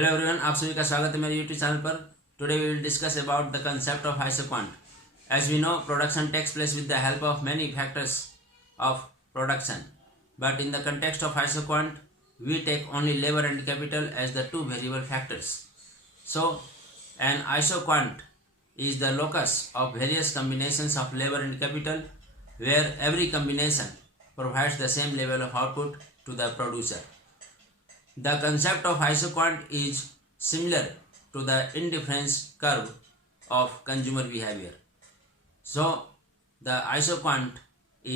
Hello everyone, आप सभी का स्वागत है मेरे यूट्यूब चैनल पर। Today we will discuss about the concept of isoquant. As we know, production takes place with the help of many factors of production, but in the context of isoquant we take only labor and capital as the two variable factors. So an isoquant is the locus of various combinations of labor and capital where every combination provides the same level of output to the producer. The concept of isoquant is similar to the indifference curve of consumer behavior. So the isoquant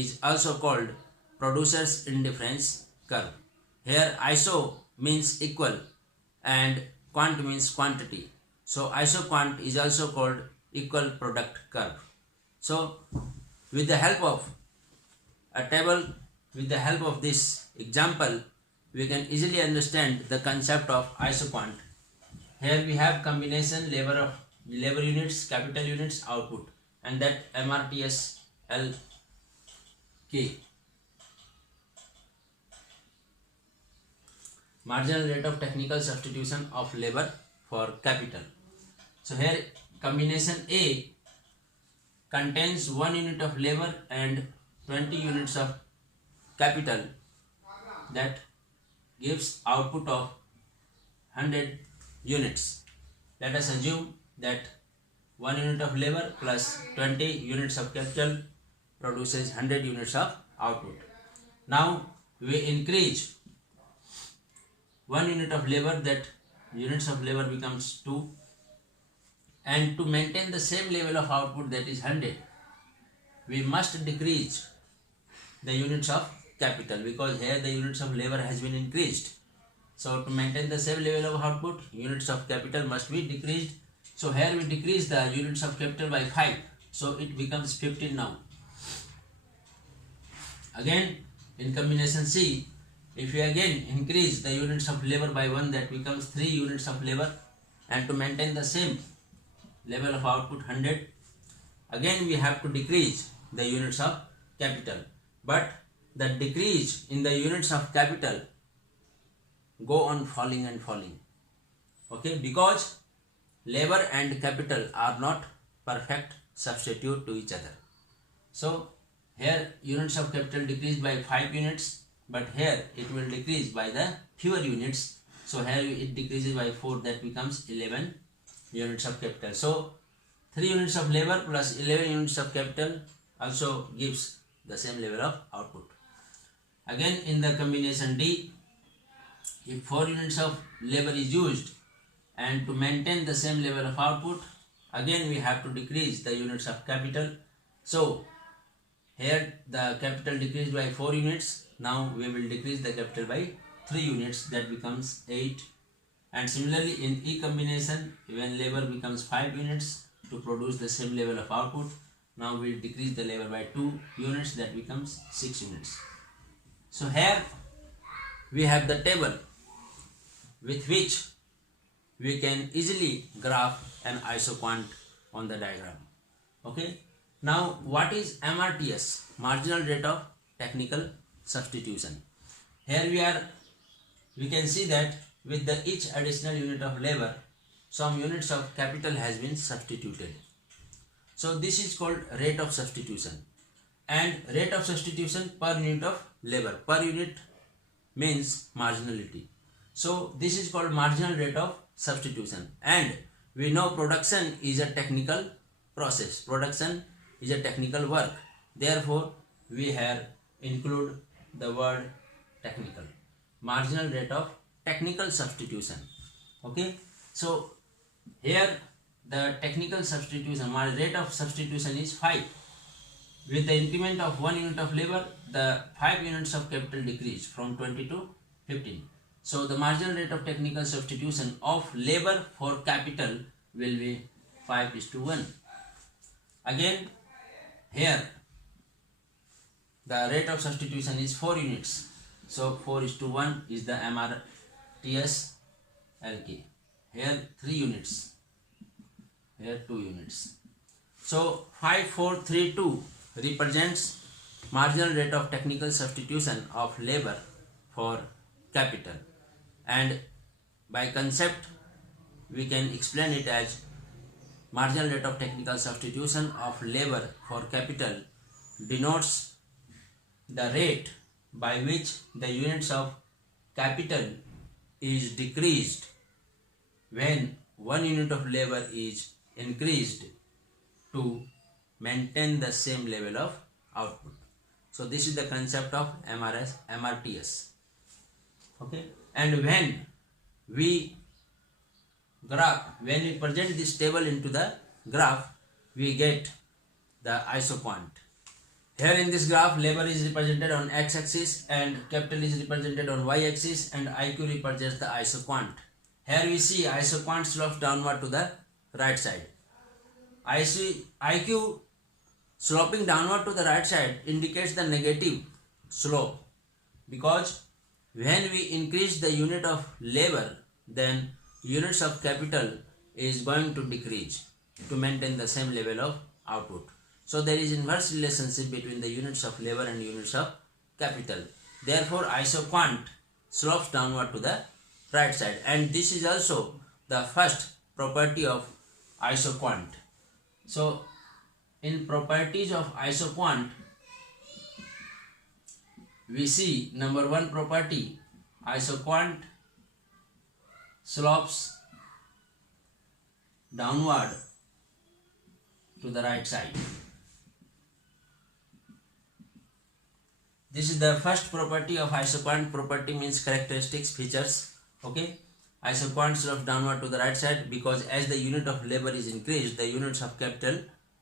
is also called producer's indifference curve. Here iso means equal and quant means quantity. So isoquant is also called equal product curve. So with the help of a table, with the help of this example, we can easily understand the concept of isoquant. Here we have combination labor units, capital units, output, and that MRTS LK. Marginal rate of technical substitution of labor for capital. So here combination A contains 1 unit of labor and 20 units of capital, that gives output of 100 units. Let us assume that 1 unit of labor plus 20 units of capital produces 100 units of output. Now we increase 1 unit of labor, that units of labor becomes 2, and to maintain the same level of output, that is 100, we must decrease the units of capital, because here the units of labor has been increased. So to maintain the same level of output, units of capital must be decreased. So here we decrease the units of capital by 5, so it becomes 15 now. Again in combination C, if we again increase the units of labor by 1, that becomes 3 units of labor, and to maintain the same level of output 100, again we have to decrease the units of capital, but the decrease in the units of capital go on falling and falling. Okay, because labor and capital are not perfect substitute to each other. So here units of capital decrease by 5 units, but here it will decrease by the fewer units. So here it decreases by 4, that becomes 11 units of capital. So 3 units of labor plus 11 units of capital also gives the same level of output. Again in the combination D, if 4 units of labor is used, and to maintain the same level of output, again we have to decrease the units of capital. So here the capital decreased by 4 units, now we will decrease the capital by 3 units, that becomes 8. And similarly in E combination, when labor becomes 5 units to produce the same level of output, now we will decrease the labor by 2 units, that becomes 6 units. So here we have the table with which we can easily graph an isoquant on the diagram. Okay. Now what is MRTS? Marginal rate of technical substitution. Here we can see that with the each additional unit of labor, some units of capital has been substituted. So this is called rate of substitution, and rate of substitution per unit of labor. Per unit means marginality. So this is called marginal rate of substitution, and we know production is a technical process. Production is a technical work. Therefore we here include the word technical. Marginal rate of technical substitution. Okay. So here the technical substitution, rate of substitution is 5. With the increment of 1 unit of labor, the 5 units of capital decrease from 20 to 15. So the marginal rate of technical substitution of labor for capital will be 5:1. Again here the rate of substitution is 4 units. So 4:1 is the MRTS LK. Here 3 units. Here 2 units. So 5, 4, 3, 2 represents marginal rate of technical substitution of labor for capital, and by concept we can explain it as marginal rate of technical substitution of labor for capital denotes the rate by which the units of capital is decreased when 1 unit of labor is increased to maintain the same level of output. So this is the concept of MRTS. Okay, and when we present this table into the graph, we get the isoquant. Here in this graph, labor is represented on x-axis and capital is represented on y-axis, and IQ represents the isoquant. Here we see isoquant slopes downward to the right side. IQ sloping downward to the right side indicates the negative slope, because when we increase the unit of labor, then units of capital is going to decrease to maintain the same level of output. So there is inverse relationship between the units of labor and units of capital. Therefore, isoquant slopes downward to the right side, and this is also the first property of isoquant. So in properties of isoquant, we see number one property, isoquant slopes downward to the right side. This is the first property of isoquant. Property means characteristics, features. Okay, isoquant slopes downward to the right side because as the unit of labor is increased, the units of capital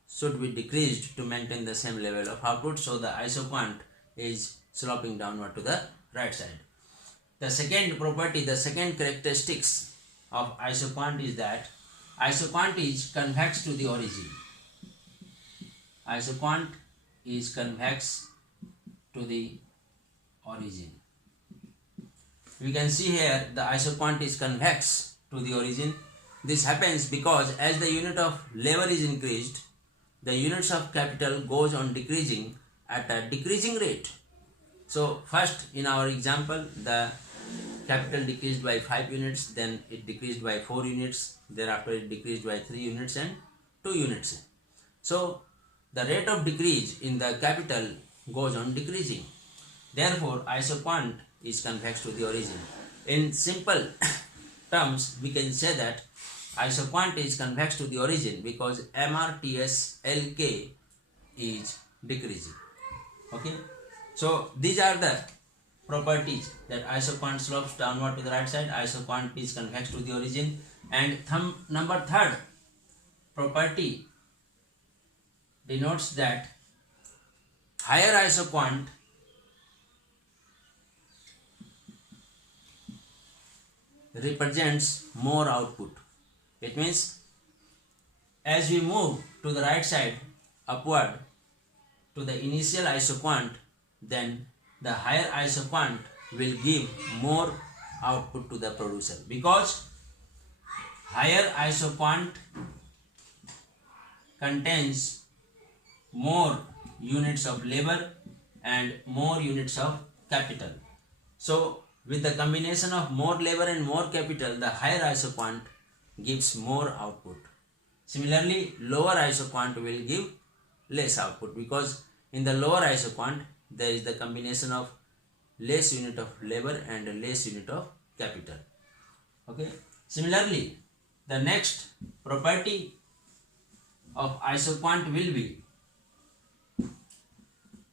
should be decreased to maintain the same level of output. So the isoquant is sloping downward to the right side. The second property, the second characteristics of isoquant is that isoquant is convex to the origin. Isoquant is convex to the origin. We can see here the isoquant is convex to the origin. This happens because as the unit of labor is increased, the units of capital goes on decreasing at a decreasing rate. So first in our example, the capital decreased by 5 units, then it decreased by 4 units, thereafter it decreased by 3 units and 2 units. So the rate of decrease in the capital goes on decreasing. Therefore, isoquant is convex to the origin. In simple terms, we can say that isoquant is convex to the origin because MRTS LK is decreasing. Okay, so these are the properties that isoquant slopes downward to the right side, isoquant is convex to the origin, and number third property denotes that higher isoquant represents more output. It means as we move to the right side upward to the initial isoquant, then the higher isoquant will give more output to the producer, because higher isoquant contains more units of labor and more units of capital. So with the combination of more labor and more capital, the higher isoquant gives more output. Similarly, lower isoquant will give less output because in the lower isoquant there is the combination of less unit of labor and less unit of capital. Okay. Similarly, the next property of isoquant will be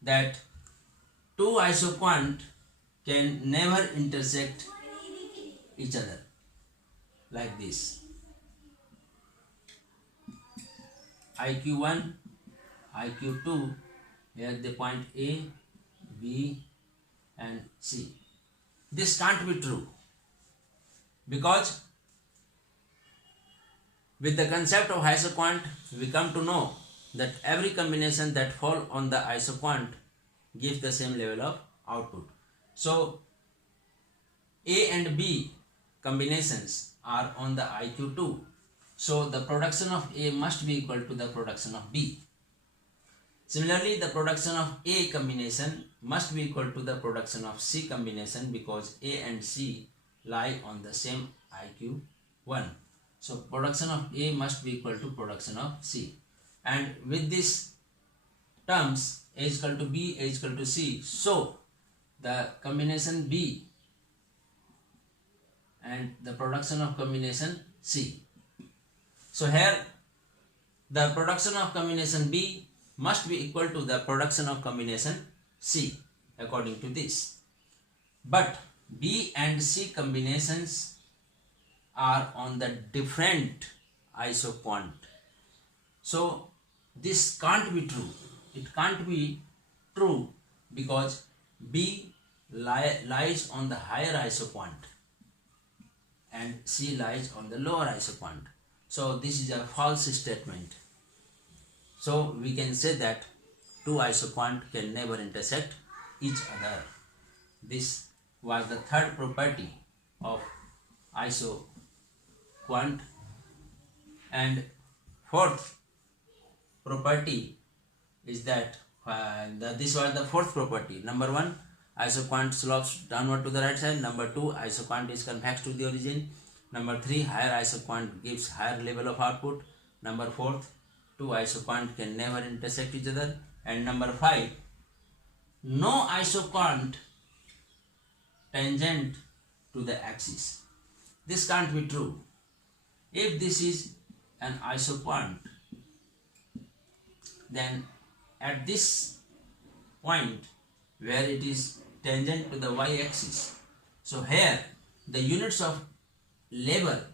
that two isoquant can never intersect each other like this. IQ1, IQ2, here the point A, B and C. This can't be true because with the concept of isoquant, we come to know that every combination that fall on the isoquant gives the same level of output. So A and B combinations are on the IQ2. So the production of A must be equal to the production of B. Similarly, the production of A combination must be equal to the production of C combination because A and C lie on the same IQ1. So production of A must be equal to production of C. And with this terms A is equal to B, A is equal to C, so the combination B and the production of combination C. So here the production of combination B must be equal to the production of combination C according to this. But B and C combinations are on the different isoquant. So this can't be true. It can't be true because B lies on the higher isoquant and C lies on the lower isoquant. So this is a false statement. So we can say that two isoquant can never intersect each other. This was the third property of isoquant. And fourth property is that this was the fourth property. Number 1, isoquant slopes downward to the right side. Number 2, isoquant is convex to the origin. Number 3, higher isoquant gives higher level of output. Number 4, two isoquant can never intersect each other. And number 5, no isoquant tangent to the axis. This can't be true. If this is an isoquant, then at this point where it is tangent to the y-axis, so here the units of labor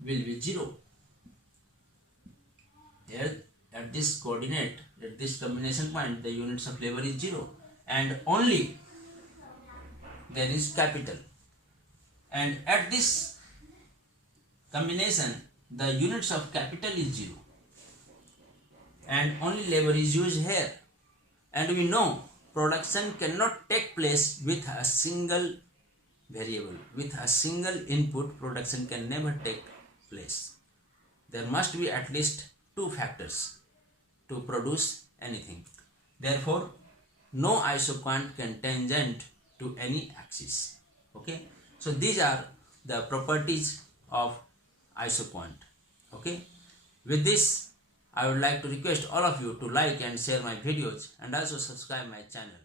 will be 0. Here at this coordinate, at this combination point, the units of labor is 0 and only there is capital. And at this combination, the units of capital is 0 and only labor is used here. And we know production cannot take place with a single variable. With a single input, production can never take place. There must be at least 2 factors to produce anything. Therefore, no isoquant can tangent to any axis. Okay. So these are the properties of isoquant. Okay. With this, I would like to request all of you to like and share my videos and also subscribe my channel.